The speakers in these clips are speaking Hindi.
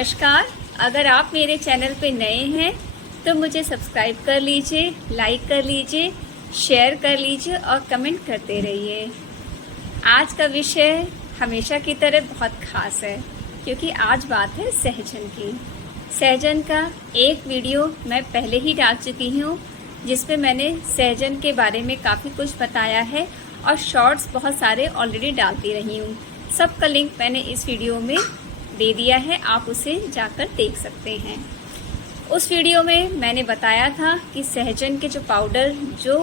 नमस्कार। अगर आप मेरे चैनल पे नए हैं तो मुझे सब्सक्राइब कर लीजिए, लाइक कर लीजिए, शेयर कर लीजिए और कमेंट करते रहिए। आज का विषय हमेशा की तरह बहुत खास है क्योंकि आज बात है सहजन की। सहजन का एक वीडियो मैं पहले ही डाल चुकी हूँ जिसमें मैंने सहजन के बारे में काफ़ी कुछ बताया है और शॉर्ट्स बहुत सारे ऑलरेडी डालती रही हूँ। सबका लिंक मैंने इस वीडियो में दे दिया है, आप उसे जाकर देख सकते हैं। उस वीडियो में मैंने बताया था कि सहजन के जो पाउडर जो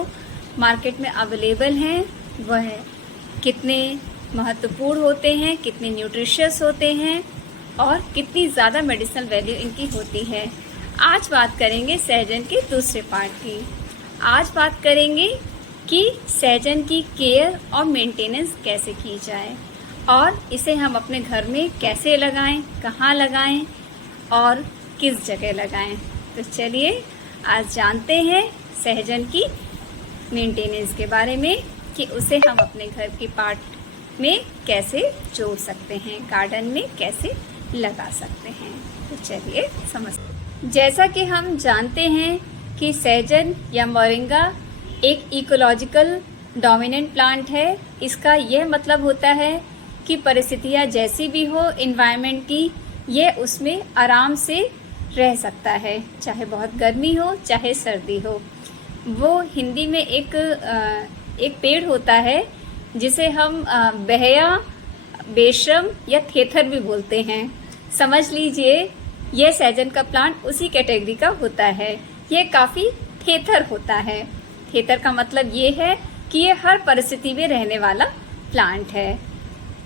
मार्केट में अवेलेबल हैं वह कितने महत्वपूर्ण होते हैं, कितने न्यूट्रिशियस होते हैं और कितनी ज़्यादा मेडिसिनल वैल्यू इनकी होती है। आज बात करेंगे सहजन के दूसरे पार्ट की। आज बात करेंगे कि सहजन की केयर और मेंटेनेंस कैसे की जाए और इसे हम अपने घर में कैसे लगाएं, कहाँ लगाएं और किस जगह लगाएं। तो चलिए आज जानते हैं सहजन की मेंटेनेंस के बारे में कि उसे हम अपने घर के पार्ट में कैसे जोड़ सकते हैं, गार्डन में कैसे लगा सकते हैं। तो चलिए समझते हैं। जैसा कि हम जानते हैं कि सहजन या मोरिंगा एक इकोलॉजिकल डोमिनेंट प्लांट है। इसका यह मतलब होता है कि परिस्थितियाँ जैसी भी हो एनवायरनमेंट की, ये उसमें आराम से रह सकता है, चाहे बहुत गर्मी हो चाहे सर्दी हो। वो हिंदी में एक पेड़ होता है जिसे हम बहया, बेशम या थेथर भी बोलते हैं। समझ लीजिए ये सहजन का प्लांट उसी कैटेगरी का होता है। ये काफ़ी थेथर होता है। थेथर का मतलब ये है कि ये हर परिस्थिति में रहने वाला प्लांट है,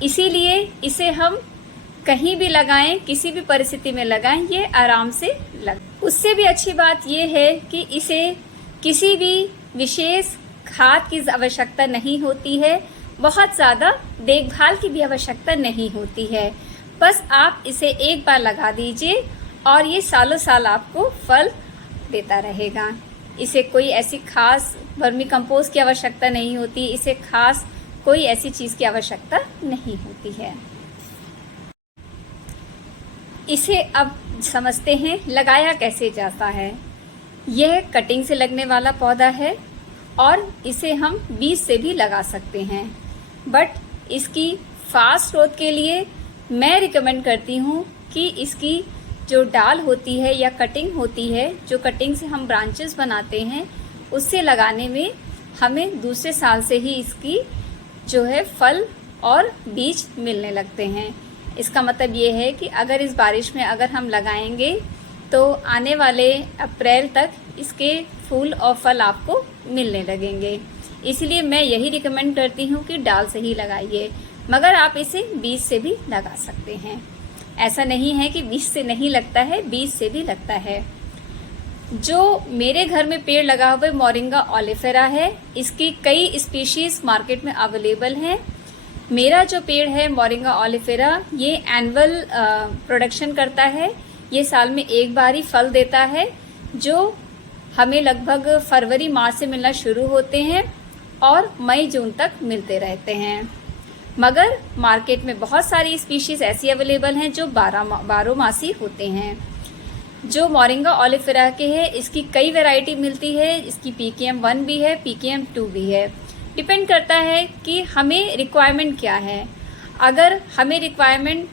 इसीलिए इसे हम कहीं भी लगाएं, किसी भी परिस्थिति में लगाएं, ये आराम से लगे। उससे भी अच्छी बात ये है कि इसे किसी भी विशेष खाद की आवश्यकता नहीं होती है, बहुत ज़्यादा देखभाल की भी आवश्यकता नहीं होती है। बस आप इसे एक बार लगा दीजिए और ये सालों साल आपको फल देता रहेगा। इसे कोई ऐसी खास वर्मी कंपोस्ट की आवश्यकता नहीं होती, इसे खास कोई ऐसी चीज़ की आवश्यकता नहीं होती है। इसे अब समझते हैं लगाया कैसे जाता है। यह कटिंग से लगने वाला पौधा है और इसे हम बीज से भी लगा सकते हैं, बट इसकी फास्ट ग्रोथ के लिए मैं रिकमेंड करती हूँ कि इसकी जो डाल होती है या कटिंग होती है, जो कटिंग से हम ब्रांचेस बनाते हैं, उससे लगाने में हमें दूसरे साल से ही इसकी जो है फल और बीज मिलने लगते हैं। इसका मतलब ये है कि अगर इस बारिश में अगर हम लगाएंगे तो आने वाले अप्रैल तक इसके फूल और फल आपको मिलने लगेंगे। इसलिए मैं यही रिकमेंड करती हूँ कि डाल से ही लगाइए, मगर आप इसे बीज से भी लगा सकते हैं। ऐसा नहीं है कि बीज से नहीं लगता है, बीज से भी लगता है। जो मेरे घर में पेड़ लगा हुआ है मोरिंगा ओलिफेरा है। इसकी कई स्पीशीज मार्केट में अवेलेबल हैं। मेरा जो पेड़ है मोरिंगा ओलिफेरा, ये एनुअल प्रोडक्शन करता है। ये साल में एक बार ही फल देता है, जो हमें लगभग फरवरी मार्च से मिलना शुरू होते हैं और मई जून तक मिलते रहते हैं। मगर मार्केट में बहुत सारी स्पीशीज ऐसी अवेलेबल हैं जो 12 मासी होते हैं। जो मोरिंगा ओलिफेरा के है, इसकी कई वैरायटी मिलती है। इसकी PKM 1 भी है, PKM 2 भी है। डिपेंड करता है कि हमें रिक्वायरमेंट क्या है। अगर हमें रिक्वायरमेंट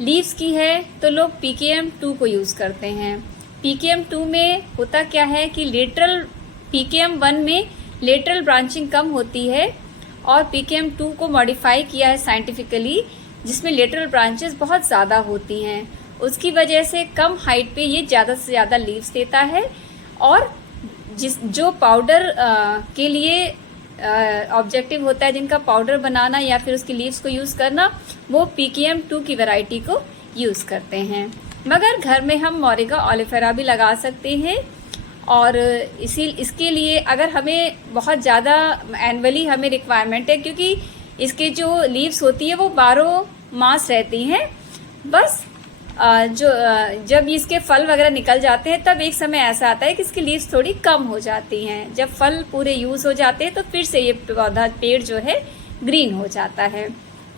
लीव्स की है तो लोग PKM 2 को यूज़ करते हैं। PKM 2 में होता क्या है कि PKM 1 में लेटरल ब्रांचिंग कम होती है और PKM 2 को मॉडिफाई किया है साइंटिफिकली, जिसमें लेटरल ब्रांचेस बहुत ज़्यादा होती हैं। उसकी वजह से कम हाइट पे ये ज़्यादा से ज़्यादा लीव्स देता है और जो पाउडर के लिए ऑब्जेक्टिव होता है, जिनका पाउडर बनाना या फिर उसकी लीव्स को यूज़ करना, वो PKM 2 की वैरायटी को यूज़ करते हैं। मगर घर में हम मोरिंगा ओलिफेरा भी लगा सकते हैं और इसके लिए अगर हमें बहुत ज़्यादा एनुअली हमें रिक्वायरमेंट है, क्योंकि इसके जो लीव्स होती है वो 12 मास रहती हैं। बस जब इसके फल वगैरह निकल जाते हैं तब एक समय ऐसा आता है कि इसकी लीव्स थोड़ी कम हो जाती हैं। जब फल पूरे यूज़ हो जाते हैं तो फिर से ये पेड़ जो है ग्रीन हो जाता है।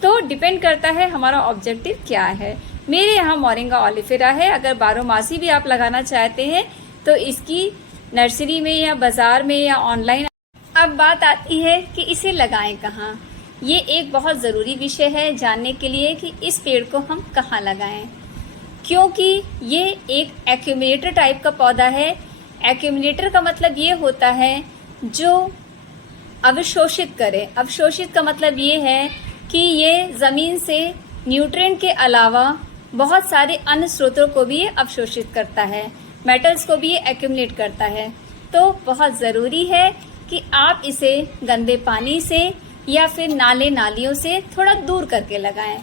तो डिपेंड करता है हमारा ऑब्जेक्टिव क्या है। मेरे यहाँ मोरिंगा ओलिफेरा है। अगर बारहमासी भी आप लगाना चाहते हैं तो इसकी नर्सरी में या बाजार में या ऑनलाइन। अब बात आती है कि इसे लगाएं कहाँ। ये एक बहुत ज़रूरी विषय है जानने के लिए कि इस पेड़ को हम कहाँ लगाएं, क्योंकि ये एक एक्यूमुलेटर टाइप का पौधा है। एक्यूमुलेटर का मतलब ये होता है जो अवशोषित करे। अवशोषित का मतलब ये है कि ये ज़मीन से न्यूट्रिएंट के अलावा बहुत सारे अन्य स्रोतों को भी ये अवशोषित करता है, मेटल्स को भी ये एक्यूमुलेट करता है। तो बहुत ज़रूरी है कि आप इसे गंदे पानी से या फिर नाले नालियों से थोड़ा दूर करके लगाएं।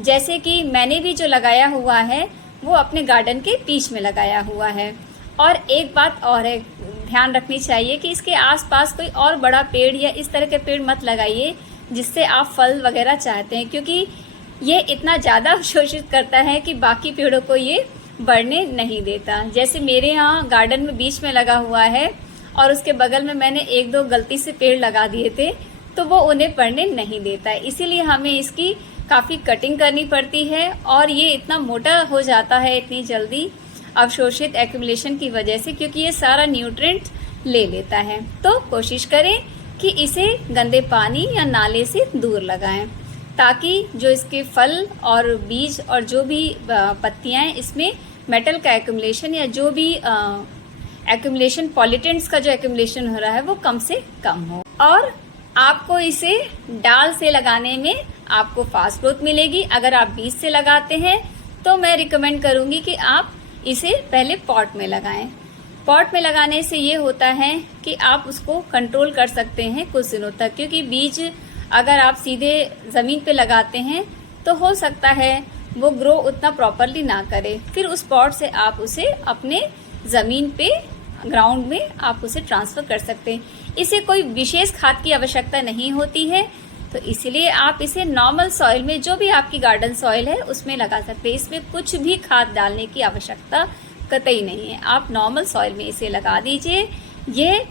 जैसे कि मैंने भी जो लगाया हुआ है वो अपने गार्डन के बीच में लगाया हुआ है। और एक बात और है, ध्यान रखनी चाहिए कि इसके आसपास कोई और बड़ा पेड़ या इस तरह के पेड़ मत लगाइए जिससे आप फल वगैरह चाहते हैं, क्योंकि ये इतना ज़्यादा अवशोषित करता है कि बाकी पेड़ों को ये बढ़ने नहीं देता। जैसे मेरे यहाँ गार्डन में बीच में लगा हुआ है और उसके बगल में मैंने एक दो गलती से पेड़ लगा दिए थे तो वो उन्हें बढ़ने नहीं देता है। इसीलिए हमें इसकी काफ़ी कटिंग करनी पड़ती है और ये इतना मोटा हो जाता है इतनी जल्दी अवशोषित एक्यूमुलेशन की वजह से, क्योंकि ये सारा न्यूट्रिएंट ले लेता है। तो कोशिश करें कि इसे गंदे पानी या नाले से दूर लगाएं ताकि जो इसके फल और बीज और जो भी पत्तियां हैं इसमें मेटल का एक्यूमुलेशन या जो भी एक्यूमुलेशन पॉल्यूटेंट्स का जो एक्यूमुलेशन हो रहा है वो कम से कम हो। और आपको इसे डाल से लगाने में आपको फास्ट ग्रोथ मिलेगी। अगर आप बीज से लगाते हैं तो मैं रिकमेंड करूंगी कि आप इसे पहले पॉट में लगाएं। पॉट में लगाने से ये होता है कि आप उसको कंट्रोल कर सकते हैं कुछ दिनों तक, क्योंकि बीज अगर आप सीधे ज़मीन पे लगाते हैं तो हो सकता है वो ग्रो उतना प्रॉपरली ना करे। फिर उस पॉट से आप उसे अपने ज़मीन पे ग्राउंड में आप उसे ट्रांसफ़र कर सकते हैं। इसे कोई विशेष खाद की आवश्यकता नहीं होती है, तो इसलिए आप इसे नॉर्मल सॉइल में, जो भी आपकी गार्डन सॉइल है उसमें लगा सकते हैं। इसमें कुछ भी खाद डालने की आवश्यकता कतई नहीं है। आप नॉर्मल सॉइल में इसे लगा दीजिए, ये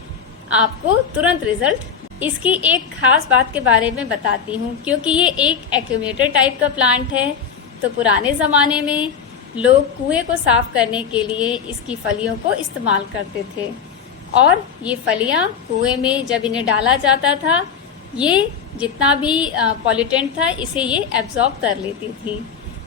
आपको तुरंत रिजल्ट। इसकी एक खास बात के बारे में बताती हूँ, क्योंकि ये एक एक्यूमुलेटर टाइप का प्लांट है। तो पुराने ज़माने में लोग कुएं को साफ करने के लिए इसकी फलियों को इस्तेमाल करते थे और ये फलियाँ कुएं में जब इन्हें डाला जाता था, ये जितना भी पॉल्यूटेंट था इसे ये एब्जॉर्ब कर लेती थी।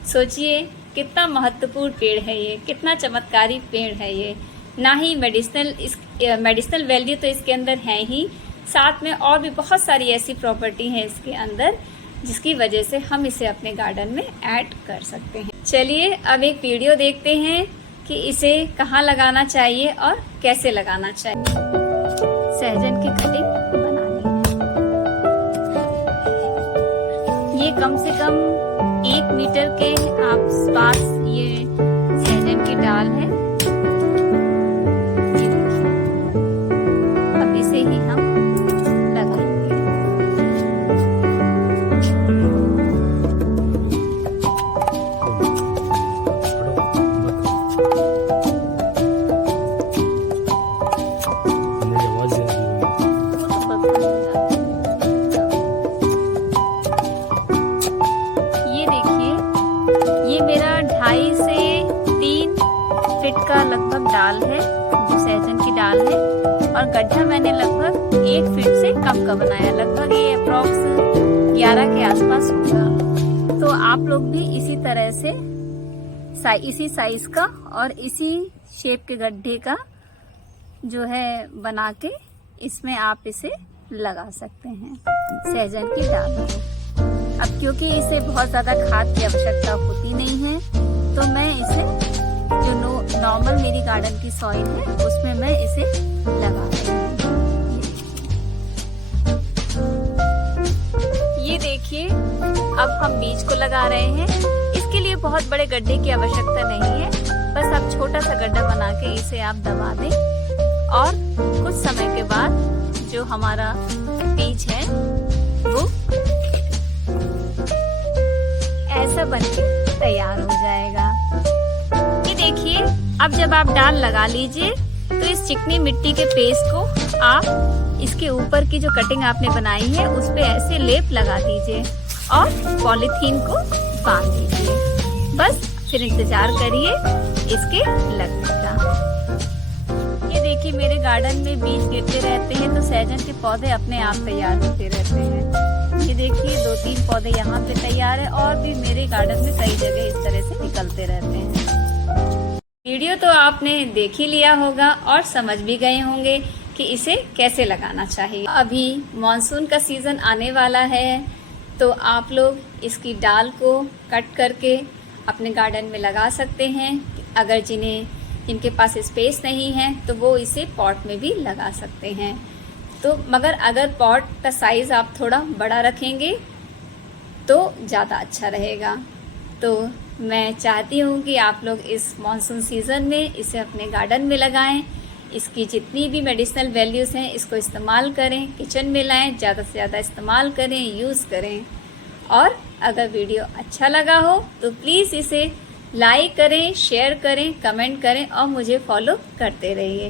सोचिए कितना महत्वपूर्ण पेड़ है ये, कितना चमत्कारी पेड़ है ये। ना ही मेडिसिनल वैल्यू तो इसके अंदर है ही, साथ में और भी बहुत सारी ऐसी प्रॉपर्टी हैं इसके अंदर जिसकी वजह से हम इसे अपने गार्डन में ऐड कर सकते हैं। चलिए अब एक वीडियो देखते हैं कि इसे कहाँ लगाना चाहिए और कैसे लगाना चाहिए। सहजन की कटिंग बनानी है। ये कम से कम 1 मीटर के आसपास ये सहजन की डाल है। ये देखिए, अब इसे ही हम लगाएंगे। ये मेरा 2.5 से 3 फीट का लगभग डाल है, जो सहजन की डाल है, और गड्ढा मैंने लगभग 1 फीट से कम का बनाया। लगभग ये अप्रॉक्स 11 के आसपास होगा। तो आप लोग भी इसी तरह से इसी साइज का और इसी शेप के गड्ढे का जो है बना के इसमें आप इसे लगा सकते हैं, सहजन की डाल को। अब क्योंकि इसे बहुत ज़्यादा खाद की आवश्यकता होती नहीं है, तो मैं इसे जो नॉर्मल मेरी गार्डन की सॉइल है उसमें मैं इसे लगा रही हूँ। ये देखिए, अब हम बीज को लगा रहे हैं। इसके लिए बहुत बड़े गड्ढे की आवश्यकता नहीं है, बस आप छोटा सा गड्ढा बना के इसे आप दबा दें और कुछ समय के बाद जो हमारा बीज है वो ऐसा बनके तैयार हो जाएगा। ये देखिए, अब जब आप डाल लगा लीजिए तो इस चिकनी मिट्टी के पेस्ट को आप इसके ऊपर की जो कटिंग आपने बनाई है उस पे ऐसे लेप लगा दीजिए और पॉलीथीन को बांध दीजिए। बस फिर इंतजार करिए इसके लगने का। ये देखिए मेरे गार्डन में बीज गिरते रहते हैं तो सहजन के पौधे अपने आप तैयार होते रहते हैं। ये देखिए 2-3 पौधे यहाँ पे तैयार है और भी मेरे गार्डन में कई जगह इस तरह से निकलते रहते हैं। वीडियो तो आपने देख ही लिया होगा और समझ भी गए होंगे कि इसे कैसे लगाना चाहिए। अभी मॉनसून का सीजन आने वाला है तो आप लोग इसकी डाल को कट करके अपने गार्डन में लगा सकते हैं। अगर जिनके पास स्पेस नहीं है तो वो इसे पॉट में भी लगा सकते हैं। तो मगर अगर पॉट का साइज़ आप थोड़ा बड़ा रखेंगे तो ज़्यादा अच्छा रहेगा। तो मैं चाहती हूँ कि आप लोग इस मॉनसून सीज़न में इसे अपने गार्डन में लगाएं। इसकी जितनी भी मेडिसिनल वैल्यूज़ हैं इसको इस्तेमाल करें, किचन में लाएं, ज़्यादा से ज़्यादा इस्तेमाल करें, यूज़ करें। और अगर वीडियो अच्छा लगा हो तो प्लीज़ इसे लाइक करें, शेयर करें, कमेंट करें और मुझे फॉलो करते रहिए।